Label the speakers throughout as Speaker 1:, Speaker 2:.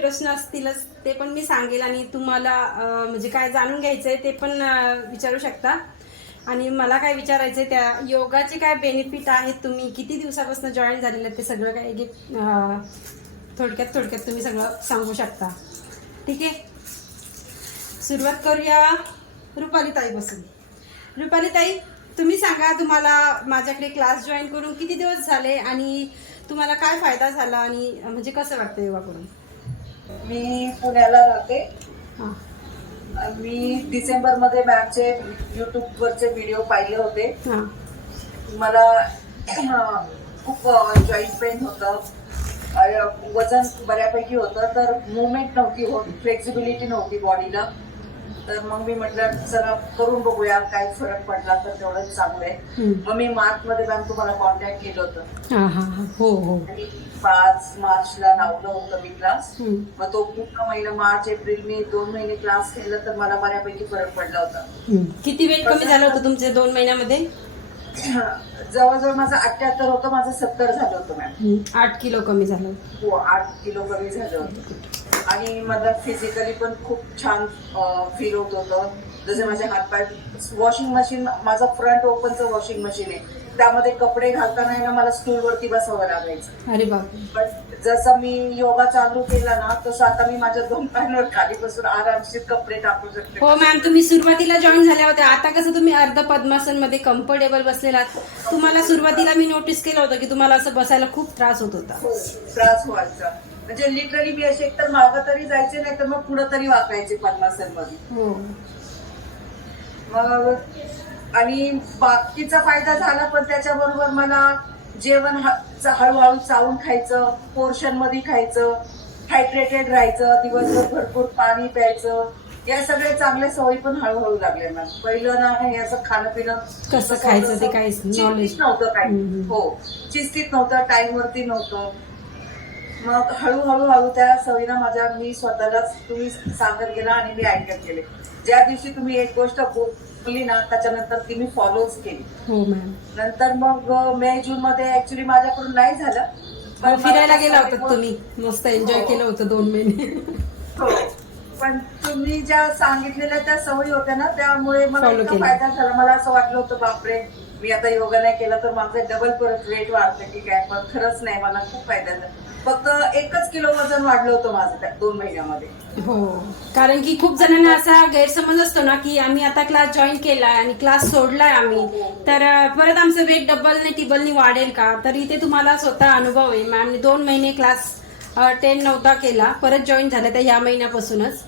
Speaker 1: प्रश्न असतीलच ते पण मी सांगेल आणि तुम्हाला म्हणजे काय जाणून घ्यायचंय ते पण विचारू शकता. आणि मला काय विचारायचंय त्या योगाचे काय बेनिफिट आहेत तुम्ही? किती दिवसापासून जॉईन झालेले ते सगळं काय थोडक्यात थोडक्यात तुम्ही सगळं सांगू शकता. ठीक आहे? सुरुवात करूया रुपाली ताईपासून रुपाली ताई तुम्ही सांगा तुम्हाला माझ्याकडे क्लास जॉईन करून किती दिवस झाले आणि तुम्हाला काय फायदा झाला आणि म्हणजे कसं वाटतं योगा करून
Speaker 2: मी पुण्याला राहते. मी डिसेंबरमध्ये मॅमचे युट्यूब वरचे व्हिडिओ पाहिले होते. मला खूप जॉईंट पेन होतं. वजन बऱ्यापैकी होतं तर मुवमेंट नव्हती होत फ्लेक्झिबिलिटी नव्हती बॉडीला तर मग मी म्हटलं चला करून बघूया काय फरक पडला तर तेवढंच चांगलं आहे. मग मी मार्च मध्ये मॅम तुम्हाला कॉन्टॅक्ट केलं होतं.
Speaker 1: हां हां हां. हो हो.
Speaker 2: पाच मार्चला लावलं होतं मी क्लास. मग तो पूर्ण महिना मार्च एप्रिल मे दोन महिने क्लास केला तर मला बऱ्यापैकी फरक पडला होता.
Speaker 1: किती वेट कमी झालं होतं तुमचे दोन महिन्यामध्ये?
Speaker 2: जवळजवळ माझं अठ्याहत्तर होतं माझं सत्तर झालं होतं मॅम.
Speaker 1: आठ किलो कमी झालं.
Speaker 2: हो आठ किलो कमी झालं होतं. आणि मला फिजिकली पण खूप छान फील होत होतं. जसे माझे हातपाय वॉशिंग मशीन माझं फ्रंट ओपनचं वॉशिंग मशीन आहे. त्यामध्ये कपडे घालताना आहे ना मला स्टूलवरती बसावं लागायचं.
Speaker 1: अरे बापरे.
Speaker 2: पण जसं मी योगा चालू केला ना तसं आता मी माझ्या दोन पायांवर खाली बसून आरामशीर कपडे टाकू शकते.
Speaker 1: हो मॅम तुम्ही सुरुवातीला जॉईन झाल्या होत्या. आता कसं तुम्ही अर्ध पद्मासनमध्ये कम्फर्टेबल बसलेला तुम्हाला सुरुवातीला मी नोटीस केलं होतं की तुम्हाला असं बसायला खूप त्रास होत होता.
Speaker 2: हो, त्रास व्हायचा. म्हणजे लिटरली मी असे एकतर मागं तरी जायचे नाही तर मग पुढं तरी वाकायचे पद्मासनमध्ये
Speaker 1: हो.
Speaker 2: मग आणि बाकीचा फायदा झाला पण त्याच्याबरोबर मला जेवण हळूहळू चावून खायचं पोर्शनमध्ये खायचं हायड्रेटेड राहायचं दिवसभर भरपूर पाणी प्यायचं या सगळे चांगल्या सवयी पण हळूहळू लागल्या मॅम पहिलं ना हे असं खाणं पिणं
Speaker 1: कसं खायचं ते knowledge.
Speaker 2: नव्हतं काही
Speaker 1: हम्म.
Speaker 2: हो चिस्तीत नव्हतं टाइम वरती नव्हतं मग हळूहळू हळू त्या सवयीनं माझ्या मी स्वतःलाच तुम्ही सांगत गेला आणि मी ऐकत गेले ज्या दिवशी तुम्ही एक गोष्ट बोलली ना त्याच्यानंतर ती मी फॉलोच केली.
Speaker 1: हो मॅम
Speaker 2: नंतर मग मे जून मध्ये ऍक्च्युली माझ्याकडून नाही झालं पण मला
Speaker 1: फिरायला गेला होता तुम्ही. मस्त एन्जॉय
Speaker 2: हो.
Speaker 1: केलं होतं दोन महिने.
Speaker 2: हो. पण तुम्ही ज्या सांगितलेल्या त्या सवयी होत्या ना त्यामुळे मला
Speaker 1: Follow
Speaker 2: इतका
Speaker 1: केलं.
Speaker 2: फायदा झाला. मला असं वाटलं होतं बापरे मी आता योगा नाही केला तर माझं डबल परत वेट वाढतं की काय? पण खरंच नाही मला खूप फायदा झाला. फक्त एकच किलो वजन वाढलं होतं माझं दोन महिन्यामध्ये.
Speaker 1: हो. कारण की खूप जणांना असा गैरसमज असतो ना की आम्ही आता क्लास जॉईन केलाय आणि क्लास सोडलाय आम्ही तर परत आमचं वेट डबलने टिबलने वाढेल का? तर इथे तुम्हाला स्वतः अनुभव आहे. मॅमने दोन महिने क्लास टेन नव्हता केला परत जॉईन झालं तर ह्या महिन्यापासूनच.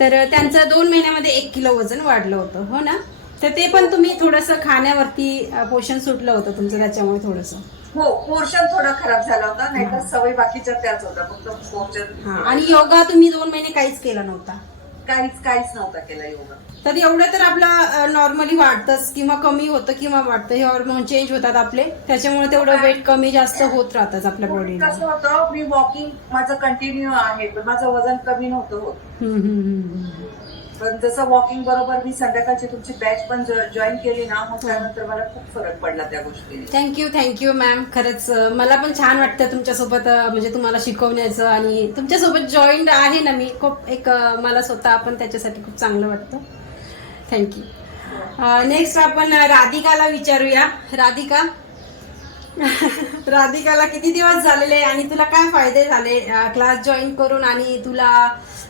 Speaker 1: तर त्यांचं दोन महिन्यामध्ये एक किलो वजन वाढलं होतं. हो ना? तर ते पण तुम्ही थोडंसं खाण्यावरती पोषण सुटलं होतं तुमचं त्याच्यामुळे थोडंसं.
Speaker 2: हो पोर्शन थोडा खराब झाला होता नाहीतर सवय बाकीच्या त्याच होत्या फक्त पोर्शन
Speaker 1: हा. आणि योगा तुम्ही दोन महिने काहीच केला नव्हता?
Speaker 2: काहीच काहीच नव्हता केला योगा.
Speaker 1: तर एवढं तर आपलं नॉर्मली वाढतंच किंवा कमी होतं किंवा वाढतं हे हॉर्मोन चेंज होतात आपले त्याच्यामुळे तेवढं वेट कमी जास्त होत राहतात आपल्या बॉडीला
Speaker 2: कसं होतं मी वॉकिंग माझं कंटिन्यू आहे पण माझं वजन कमी नव्हतं होत. पण जसं वॉकिंग बरोबर मी संध्याकाळची तुमची बॅच पण जॉईन केली ना मग त्यानंतर मला खूप फरक पडला त्या गोष्टीने.
Speaker 1: थँक्यू थँक्यू मॅम खरंच मला पण छान वाटतं तुमच्यासोबत म्हणजे तुम्हाला शिकवण्याचं आणि तुमच्यासोबत जॉईन आहे ना मी. खूप एक मला स्वतः पण त्याच्यासाठी खूप चांगलं वाटतं. थँक्यू नेक्स्ट आपण अं, राधिकाला विचारूया. राधिका राधिकाला किती दिवस झालेले आणि तुला काय फायदे झाले? क्लास जॉईन करून आणि तुला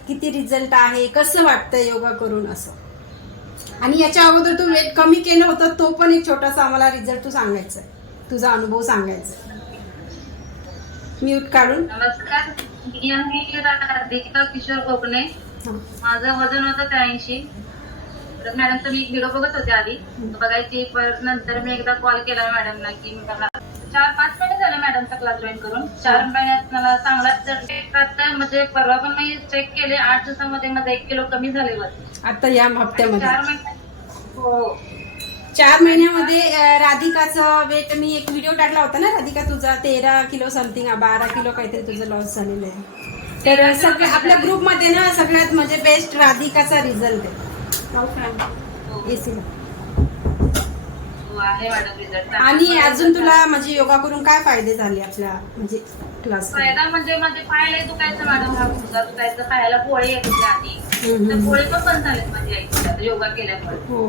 Speaker 1: किती रिझल्ट आहे? कसं वाटतं योगा करून असं? आणि याच्या अगोदर तू वेट कमी केलं होतं तो पण एक छोटासा आम्हाला रिझल्ट तू सांगायचा आहे तुझा अनुभव सांगायचा म्यूट काढून.
Speaker 3: नमस्कार. मी राधिका किशोर कोकणे. माझं वजन होतं त्र्याऐंशी. तर मॅडमचा मी एक व्हिडिओ बघत होते आधी. बघायची नंतर मी एकदा कॉल केला मॅडमला की मला चार पाच महिने झाले मॅडमचा क्लास जॉईन करून. चार महिन्यात मला चांगला आता म्हणजे परवा पण मी चेक केले आठ दिवसामध्ये माझं एक किलो कमी झाले वजन
Speaker 1: आता या हप्त्यामध्ये
Speaker 3: चार महिन्यात हो.
Speaker 1: चार महिन्यामध्ये अं, राधिकाचं वेट मी एक व्हिडिओ टाकला होता ना राधिका तुझा तेरा किलो समथिंग बारा किलो काहीतरी तुझं लॉस झालेलं आहे. तर सगळ्या आपल्या ग्रुपमध्ये ना सगळ्यात म्हणजे बेस्ट राधिकाचा रिझल्ट आहे.
Speaker 3: हो आहे मॅडम रिझल्ट
Speaker 1: आणि अजून तुला म्हणजे योगा करून काय फायदे झाले आपल्या म्हणजे क्लास
Speaker 3: फायदा म्हणजे माझे पायाला दुखायचं मॅडम हा गुडघा दुखायचं पायाला गोळे येत होते आधी.
Speaker 1: हम्म.
Speaker 3: तर गोळे पण बंद झालेत माझी आईची आता योगा केल्यामुळे.
Speaker 1: हो.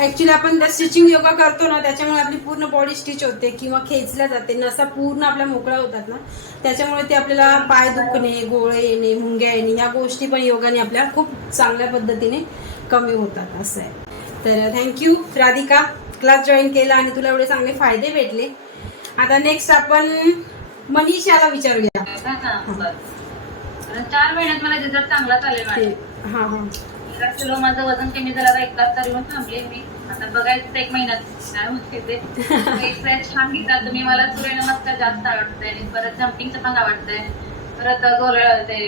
Speaker 1: ऍक्च्युली आपण स्टिचिंग योगा करतो ना त्याच्यामुळे आपली पूर्ण बॉडी स्टिच होते किंवा खेचल्या जाते. नसा पूर्ण आपल्या मोकळ्या होतात ना. त्याच्यामुळे ते आपल्याला पाय दुखणे गोळे येणे मुंग्या येणे या गोष्टी पण योगाने आपल्या खूप चांगल्या पद्धतीने कमी होतात. असं आहे. तर थँक्यू राधिका. क्लास जॉईन केला आणि तुला एवढे चांगले फायदे भेटले. आता नेक्स्ट आपण मनीषाला विचारूया.
Speaker 3: हा बरं. चार महिन्यात मला रिझल्ट चांगला चालेल
Speaker 1: ते
Speaker 3: मॅडम
Speaker 1: हा हा.
Speaker 3: एका किलो माझं वजन कमी झालं आता एक तास तरी येऊन थांबले मी. आता बघायचं एक महिन्यात काय होते ते. एक्सरसाइज छान घेतात तुम्ही मला सूर्यनमस्कार जास्त आवडतंय आणि परत जम्पिंगचं पण आवडतंय. परत गोल ते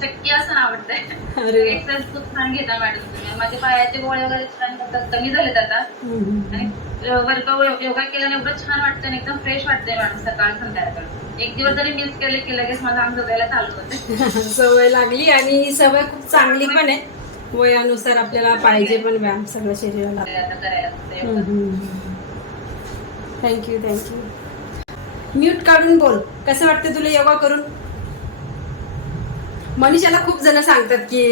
Speaker 3: चक्की असं आवडतंय एक्सरसाइज खूप छान घेता मॅडम तुम्ही. माझे पायाचे गोळे वगैरे छान कमी झालेत आता. आणि वर्कआउट योगा केल्याने एवढं छान वाटतं आणि एकदम फ्रेश वाटतंय मॅडम सकाळ संध्याकाळ. एक दिवस जरी मिस केले की लगेच माझं अंग दुखायला चालू होते.
Speaker 1: सवय लागली आणि ही सवय खूप चांगली पण आहे. वयानुसार आपल्याला पाहिजे पण व्यायाम सगळं शरीराला. थँक्यू थँक्यू म्यूट काढून बोल. कसं वाटतं तुला योगा करून? मनीषाला खूप जण सांगतात की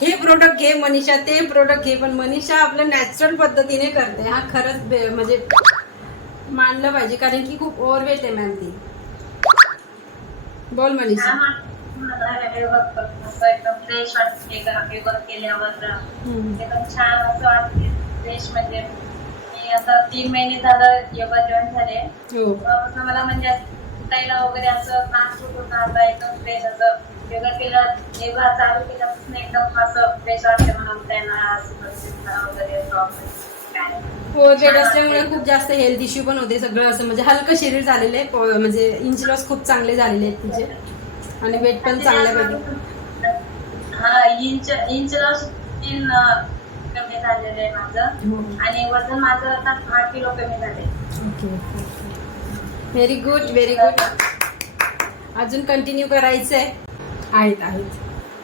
Speaker 1: हे प्रोडक्ट घे मनीषा ते प्रोडक्ट घे. पण मनीषा आपलं नॅचरल पद्धतीने करते. हा खरंच म्हणजे मानलं पाहिजे कारण की खूप ओव्हरवेट आहे मॅम ती. बोल मनीषा.
Speaker 3: म्हणजे. मी आता तीन महिने झालं योगा जॉईन झाले.
Speaker 1: हो.
Speaker 3: मला म्हणजे उठायला वगैरे असं त्रास होत होता आता एकदम फ्रेश असं. योगा केलं योगा चालू केल्यापासून एकदम असं फ्रेश वाटते असं बसायला वगैरे नाही.
Speaker 1: ओव्हरवेट असल्यामुळे खूप जास्त हेल्थ इश्यू पण होते सगळं असं. म्हणजे हलकं शरीर झालेलं आहे म्हणजे इंच लॉस खूप चांगले झालेले आहेत तिचे. आणि वेट पण चांगल्या पैकी
Speaker 3: हा इंच इंच लॉस तीन कमी झालेलं आहे माझं.
Speaker 1: हो.
Speaker 3: आणि वजन माझं आता आठ किलो कमी झाले
Speaker 1: okay very good very good अजून कंटिन्यू करायचं आहे आहेत आहेत.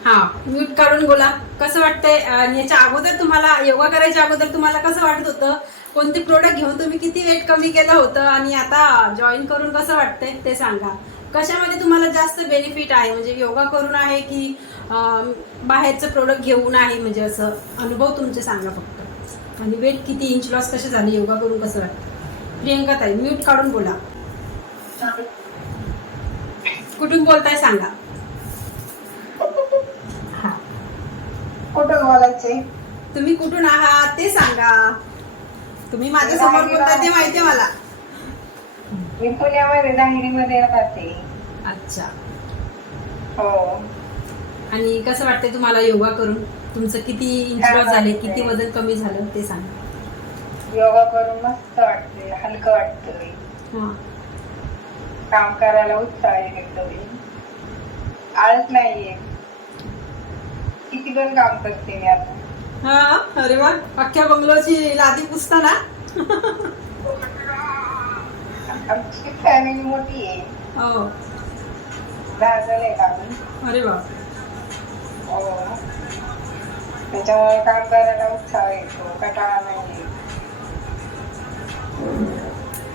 Speaker 1: हा म्यूट काढून बोला. कसं वाटतंय? आणि याच्या अगोदर तुम्हाला योगा करायच्या अगोदर तुम्हाला कसं वाटत होतं? कोणते प्रोडक्ट घेऊन तुम्ही किती वेट कमी केलं होतं? आणि आता जॉईन करून कसं वाटतंय ते सांगा. कशामध्ये तुम्हाला जास्त बेनिफिट आहे? म्हणजे योगा करून आहे की बाहेरचं प्रोडक्ट घेऊन आहे? म्हणजे असं अनुभव तुमचे सांगा फक्त. आणि वेट किती इंच लॉस कसे झाले? योगा करून कसं वाटतं प्रियंका ताई म्यूट काढून बोला. कुठून बोलताय सांगा.
Speaker 4: कुठं बोलायचंय
Speaker 1: तुम्ही कुठून आहात ते सांगा. तुम्ही माझ्यासमोर बोलताय ते माहितीये मला.
Speaker 4: मी पुण्यामध्ये दाहिरीमध्ये राहते.
Speaker 1: अच्छा.
Speaker 4: हो.
Speaker 1: आणि कसं वाटतंय तुम्हाला योगा करून? तुमचं किती इंच झाले
Speaker 4: वाटतंय.
Speaker 1: किती वजन कमी झालं ते सांगा.
Speaker 4: योगा करून मस्त वाटते हलकं वाटतंय.
Speaker 1: हा.
Speaker 4: काम करायला उत्साह येतोय आळस नाहीये. किती पण काम करते मी आता?
Speaker 1: हा अरे वा अख्ख्या बंगलोची लादी पुसता ना?
Speaker 4: आमची फॅमिली मोठी आहे.
Speaker 1: हो.
Speaker 4: दहा जण आहेत आम्ही.
Speaker 1: अरे वा.
Speaker 4: हो. त्याच्यामुळे काम करायला उत्साह येतो कटाळा नाही येत.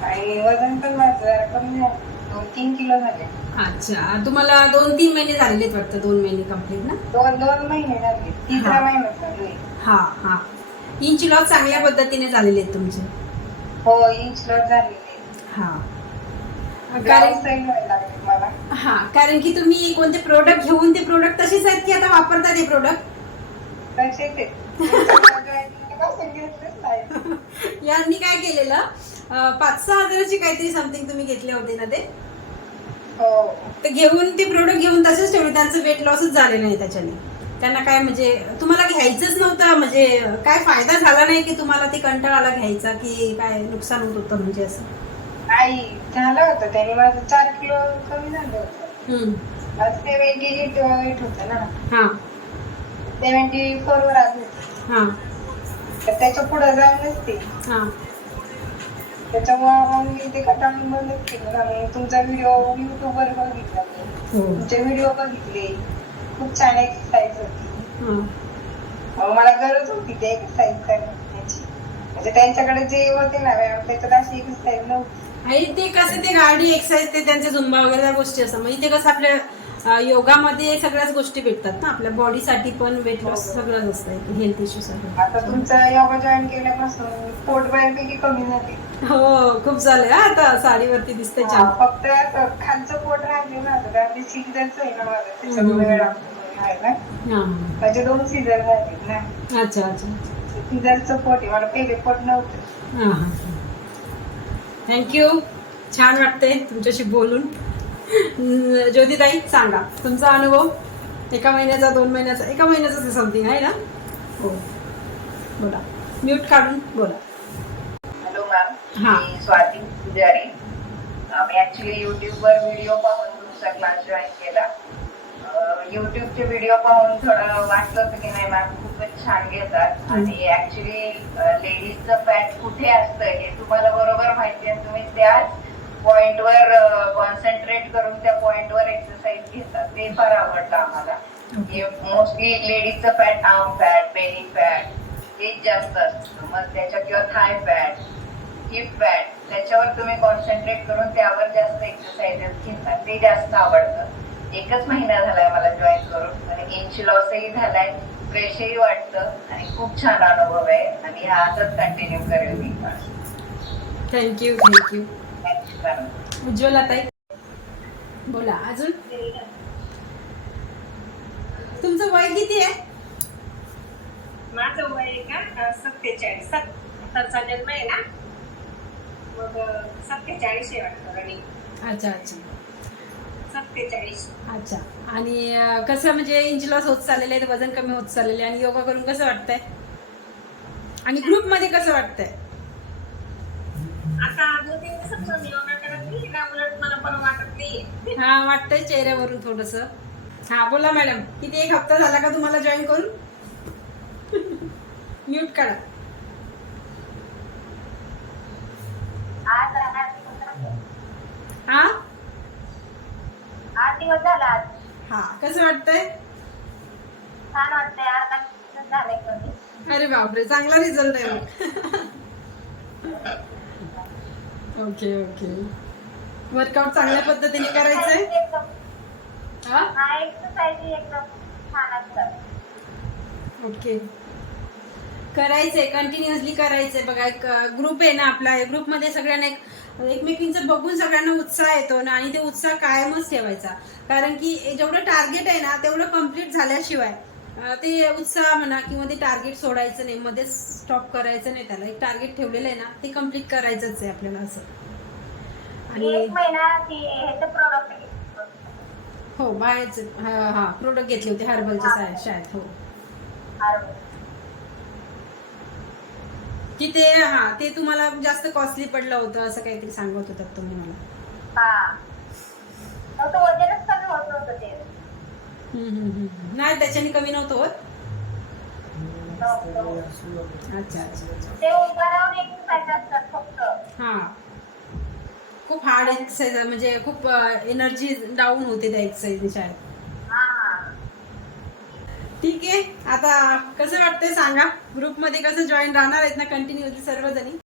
Speaker 4: आणि वजन पण माझं जरा कमी झालं. दोन तीन किलो झाले.
Speaker 1: अच्छा तुम्हाला दोन तीन महिने झालेले वाटतं दोन महिने कंप्लीट ना?
Speaker 4: दोन दोन महिने झाले. तिसरा
Speaker 1: हा.
Speaker 4: महिना चालू आहे.
Speaker 1: हा हा. इंच लॉस चांगल्या पद्धतीने झालेले आहेत तुमचे?
Speaker 4: हो इंच लॉस झालेली
Speaker 1: हा. कारण
Speaker 4: ब्लाऊज सही व्हायला लागले मला.
Speaker 1: हा कारण की तुम्ही कोणते प्रोडक्ट घेऊन ते प्रोडक्ट तसेच आहेत की आता वापरता ते प्रोडक्ट
Speaker 4: तसेच आहेत. त्यांच्यापासून घेतलेच नाही.
Speaker 1: यांनी काय केलेलं? अं, पाच सहा हजाराची काहीतरी समथिंग तुम्ही घेतले होते ना ते?
Speaker 4: हो.
Speaker 1: ते घेऊन ते प्रोडक्ट घेऊन तसेच ठेवले. त्यांचं वेट लॉसच झाले नाही त्याच्याने. त्यांना काय म्हणजे तुम्हाला घ्यायचंच नव्हतं. म्हणजे काय फायदा झाला नाही की तुम्हाला ते कंटाळा आला घ्यायचा की काय नुकसान होत होतं म्हणजे असं.
Speaker 4: नाही झालं होतं. त्याने माझं चार किलो कमी झालं होतं. सेव्हन्टी एट वेट होतं ना.
Speaker 1: हा.
Speaker 4: सेव्हन्टी फोर वर आलं होतं.
Speaker 1: हा.
Speaker 4: तर त्याच्या पुढे जाऊन नसते
Speaker 1: हा.
Speaker 4: त्याच्यामुळे मग मी ते कटाळून बंदच केलं ना. मग तुमचा व्हिडिओ युट्यूब वर बघितला. मी
Speaker 1: हो.
Speaker 4: तुमचे व्हिडिओ बघितले. खूप छान एक्सरसाइज होती.
Speaker 1: हा.
Speaker 4: मला गरज होती ते एक्सरसाइज करण्याची. म्हणजे त्यांच्याकडे जे होते ना व्यायाम त्याच्यात अशी एक स्टाईल नव्हती.
Speaker 1: आणि ते कसं ते गाडी एक्सरसाइज ते त्यांचे झुंबा वगैरे त्या गोष्टी असतात. म्हणजे ते कसं आपल्या अं, योगामध्ये सगळ्याच गोष्टी भेटतात ना. आपल्या बॉडीसाठी पण वेट लॉस सगळंच असतं. हेल्थ इश्यू साठी
Speaker 4: आता तुमचं योगा जॉईन केल्यापासून पोट बऱ्यापैकी कमी झाले
Speaker 1: हो खूप झालंय. हा आता साडीवरती दिसते
Speaker 4: हा,
Speaker 1: छान
Speaker 4: फक्त आता खालचं पोट राहिले ना तर आपली सीझरच आहे ना माझं. त्याच्यामुळे
Speaker 1: हम्म.
Speaker 4: वेळ आहे ना.
Speaker 1: हा.
Speaker 4: माझे दोन सीझर झाले ना.
Speaker 1: अच्छा अच्छा
Speaker 4: सीझरचं पोट आहे. मला पहिले पोट नव्हतं.
Speaker 1: थँक्यू छान वाटते तुमच्याशी बोलून. अं, ज्योतिताई सांगा. तुमचा अनुभव? एका महिन्याचा दोन महिन्याचा? एका महिन्याचा समथिंग आहे ना? हो. बोला. म्यूट काढून बोला. हा.
Speaker 5: स्वाती पुजारी मी ऍक्च्युली युट्यूबवर व्हिडिओ पाहून तुमचा क्लास जॉईन केला. युट्यूबचे व्हिडिओ पाहून थोडं वाटलं होतं की नाही मॅम खूपच छान घेतात. आणि ऍक्च्युली लेडीजचं फॅट कुठे असतं हे तुम्हाला बरोबर माहिती आहे. तुम्ही त्याच पॉइंटवर कॉन्सन्ट्रेट करून त्या पॉइंटवर एक्सरसाइज घेतात. ते फार आवडलं आम्हाला. Mostly लेडीजचं fat arm fat belly fat हेच जास्त असतं. मग त्याच्या किंवा थाय फॅट हिप फॅट त्याच्यावर तुम्ही कॉन्सन्ट्रेट करून त्यावर जास्त एक्सरसाइजेस घेतात ते जास्त आवडतं. एकच महिना झालाय मला जॉईन करून. आणि इंच लॉसही झालाय. फ्रेशही वाटतं. आणि खूप छान अनुभव आहे. आणि हा असंच कंटिन्यू करेल मी पण.
Speaker 1: थँक्यू थँक्यू उज्ज्वला ताई बोला अजून? तुमचं वय किती आहे?
Speaker 6: माझं वय आहे का? सत्तेचाळीस. सत्तरचा जन्म आहे ना? मग सत्तेचाळीस आहे वाटतं रनिंग
Speaker 1: अच्छा अच्छा.
Speaker 6: सत्तेचाळीस.
Speaker 1: अच्छा. आणि कसं म्हणजे इंच लॉस होत चाललेलं आहे वजन कमी होत चाललेलं आहे आणि योगा करून कसं वाटतंय? आणि ग्रुपमध्ये कसं वाटतंय?
Speaker 6: आता दोन तीन दिवसात मी योगा करत नाही ना उलट मला पण वाटत नाही
Speaker 1: हा वाटतंय चेहऱ्यावरून थोडस. हा बोला मॅडम किती एक हप्ता झाला का तुम्हाला जॉईन करून? म्यूट करा
Speaker 3: आज
Speaker 1: हा
Speaker 3: आठ दिवस झाला आज
Speaker 1: हा कसं वाटतंय?
Speaker 3: छान वाटतंय झालाय कमी
Speaker 1: अरे बापरे चांगला रिझल्ट आहे ओके ओके. वर्कआउट चांगल्या पद्धतीने करायचंय? हा?
Speaker 3: हा एक्सरसाइज एकदम छान असतात
Speaker 1: ओके. करायचंय कंटिन्युअसली करायचंय. बघा एक ग्रुप आहे ना आपला ग्रुपमध्ये सगळ्यांना एक एकमेकींचं बघून सगळ्यांना उत्साह येतो ना आणि ते उत्साह कायमच ठेवायचा. कारण की जेवढं टार्गेट आहे ना तेवढं कंप्लीट झाल्याशिवाय ते उत्साह म्हणा किंवा ते टार्गेट सोडायचं नाही मध्ये स्टॉप करायचं नाही त्याला. एक टार्गेट ठेवलेलं आहे ना ते कंप्लीट करायचंच आहे आपल्याला असं. आणि हो बाहेरच हा हा प्रोडक्ट घेतले होते हर्बलचे शाळेत हो. की ते हा ते तुम्हाला जास्त कॉस्टली पडलं होतं असं काहीतरी सांगत होतात तुम्ही मला.
Speaker 3: हा.
Speaker 1: नाही त्याच्याने कमी नव्हतं होत. अच्छा अच्छा हा. खूप हार्ड एक्सरसाइज म्हणजे खूप एनर्जी डाऊन होते त्या एक्सरसाइज शाळेत
Speaker 3: हा.
Speaker 1: ठीक आहे आता कसं वाटतंय सांगा? ग्रुपमध्ये कसं जॉईन राहणार आहेत ना कंटिन्युअसली सर्वजणी?